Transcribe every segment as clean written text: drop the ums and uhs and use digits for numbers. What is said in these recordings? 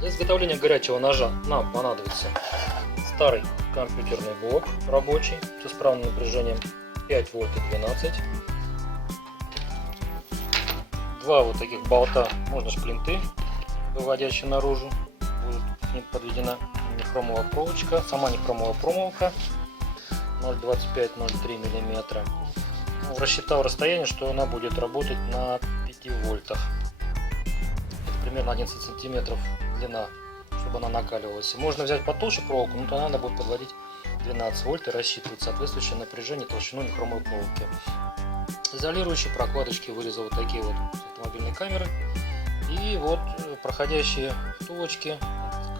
Для изготовления горячего ножа нам понадобится старый компьютерный блок рабочий с исправным напряжением 5 вольт и 12. Два вот таких болта, можно шплинты, выводящие наружу. Будет к ним подведена нехромовая проволочка. Сама нехромовая проволока 0,25-0,3 мм. Рассчитал расстояние, что она будет работать на 5 вольтах. Это примерно 11 сантиметров длина, чтобы она накаливалась. Можно взять потолще проволоку, но то надо будет подводить 12 вольт и рассчитывать соответствующее напряжение, толщину нехромовой проволоки. Изолирующие прокладочки вырезал вот такие вот с автомобильной камеры. И вот проходящие втулочки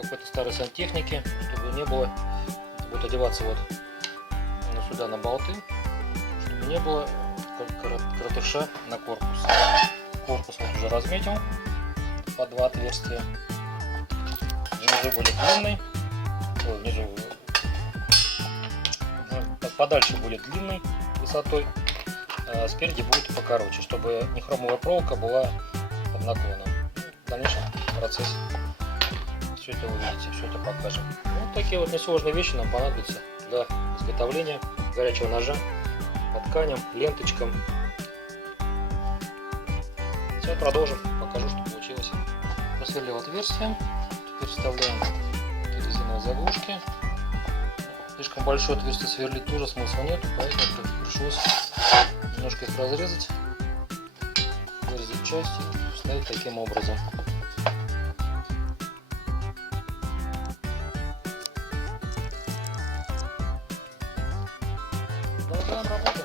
какой-то старой сантехники, чтобы не было, будет одеваться вот сюда на болты, чтобы не было коротыша на корпус. Корпус вот уже разметил по два отверстия. Внизу будет длинный, внизу подальше будет длинный высотой, а спереди будет покороче, чтобы нехромовая проволока была под наклоном. В дальнейшем процессе все это увидите, все это покажем. Вот такие вот несложные вещи нам понадобятся для изготовления горячего ножа по тканям, ленточкам. Сейчас продолжим, покажу, что получилось. Просверлил отверстие, теперь вставляем резиновые заглушки. Слишком большое отверстие сверлить тоже смысла нет, поэтому пришлось немножко их разрезать, вырезать часть и вставить таким образом. Продолжаем работу.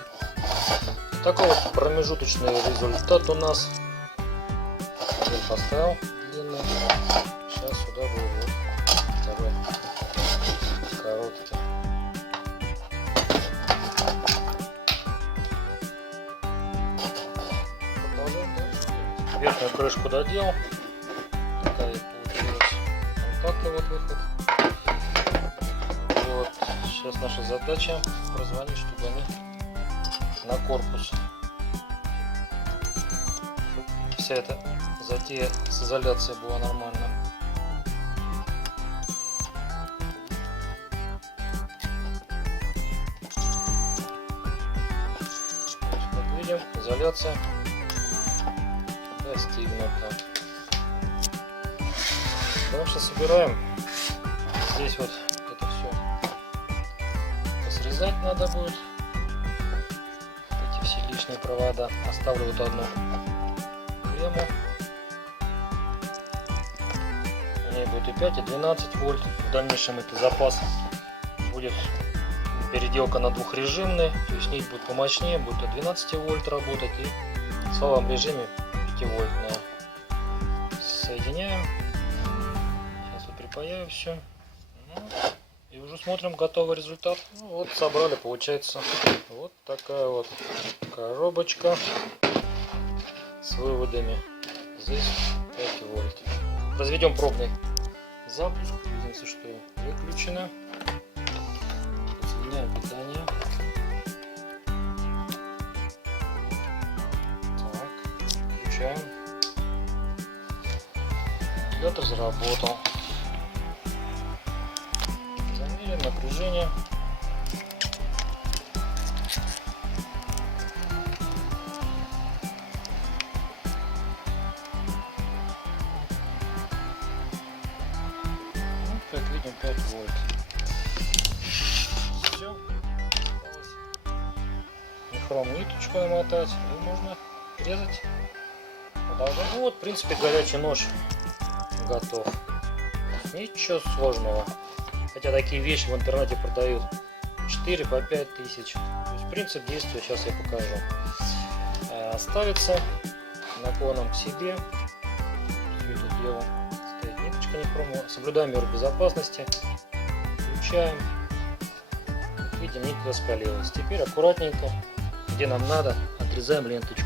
Такой вот промежуточный результат у нас. Один поставил длинный. Сейчас сюда будет второй короткий. Продолжаем дальше. Верхнюю крышку додел. Такая получилась. Контакты вот выход. Вот. Сейчас наша задача прозвонить, чтобы они на корпус. Вся эта затея с изоляцией была нормально. Как видим, изоляция достигнута. Дальше собираем. Здесь вот это все срезать надо будет. Эти все лишние провода. Оставлю вот одну клемму. У нее будет и 5, и 12 вольт. В дальнейшем это запас будет переделка на двухрежимный. То есть нить будет помощнее, будет от 12 вольт работать и в слабом режиме 5 вольтная. Соединяем. Сейчас вот припаяю все. И уже смотрим готовый результат. Ну, вот собрали, получается вот такая вот коробочка с выводами. Здесь 5 вольт. Разведем пробный запуск. Видимся, что выключено. Подсоединяем питание. Так, включаем. Вентилятор заработал. Замерим напряжение. Как видим, 5 вольт. Все. Нехром ниточку намотать и можно резать. Продолжаем. Ну вот, в принципе, горячий нож готов. Ничего сложного. Хотя такие вещи в интернете продают 4 по 5 тысяч. То есть принцип действия сейчас я покажу. Ставится наклоном к себе. Все это дело. Стоит ниточка нехромовая. Соблюдаем меры безопасности. Включаем. Как видим, нить раскалилась. Теперь аккуратненько, где нам надо, отрезаем ленточку.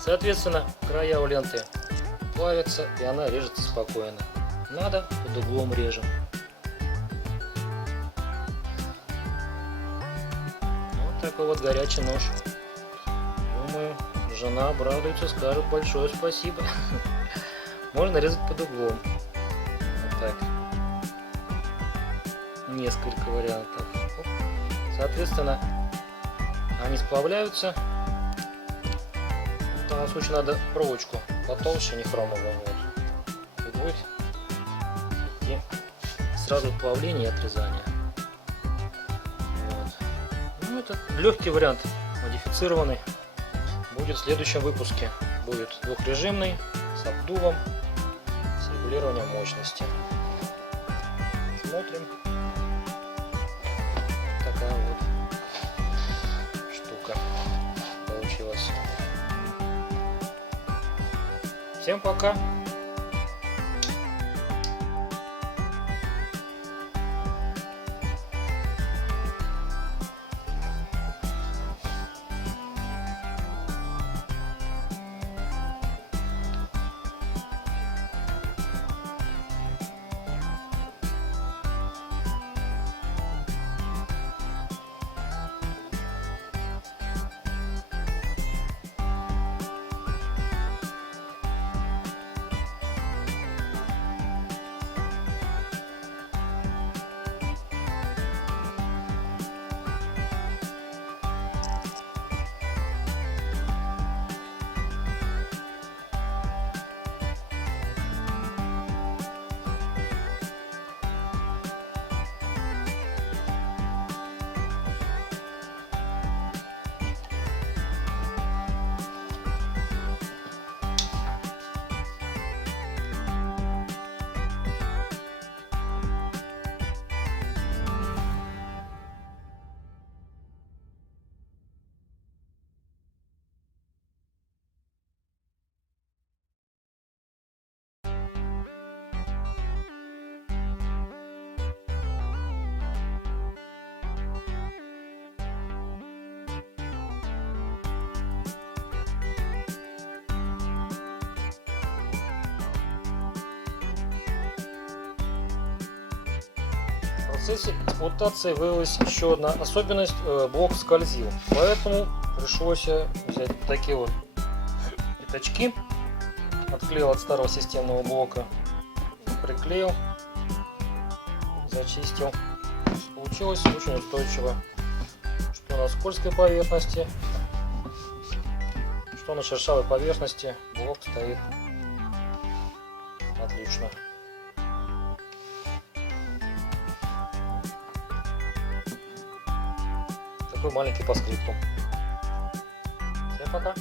Соответственно, края у ленты плавятся, и она режется спокойно. Надо, под углом режем. Вот такой вот горячий нож. Думаю, жена обрадуется, скажет большое спасибо. Можно резать под углом. Вот так. Несколько вариантов. Соответственно, они сплавляются. В данном случае надо проволочку потолще, не хромовую. Вот. И будет идти сразу плавление и отрезание. Вот. Ну, это легкий вариант, модифицированный. Будет в следующем выпуске. Будет двухрежимный, с обдувом, с регулированием мощности. Смотрим. Такая вот штука получилась. Всем пока! В процессе эксплуатации выявилась еще одна особенность: блок скользил, поэтому пришлось взять такие вот пятачки, отклеил от старого системного блока, приклеил, зачистил. Получилось очень устойчиво, что на скользкой поверхности, что на шершавой поверхности блок стоит отлично. Такой маленький по скрипту. Всем пока!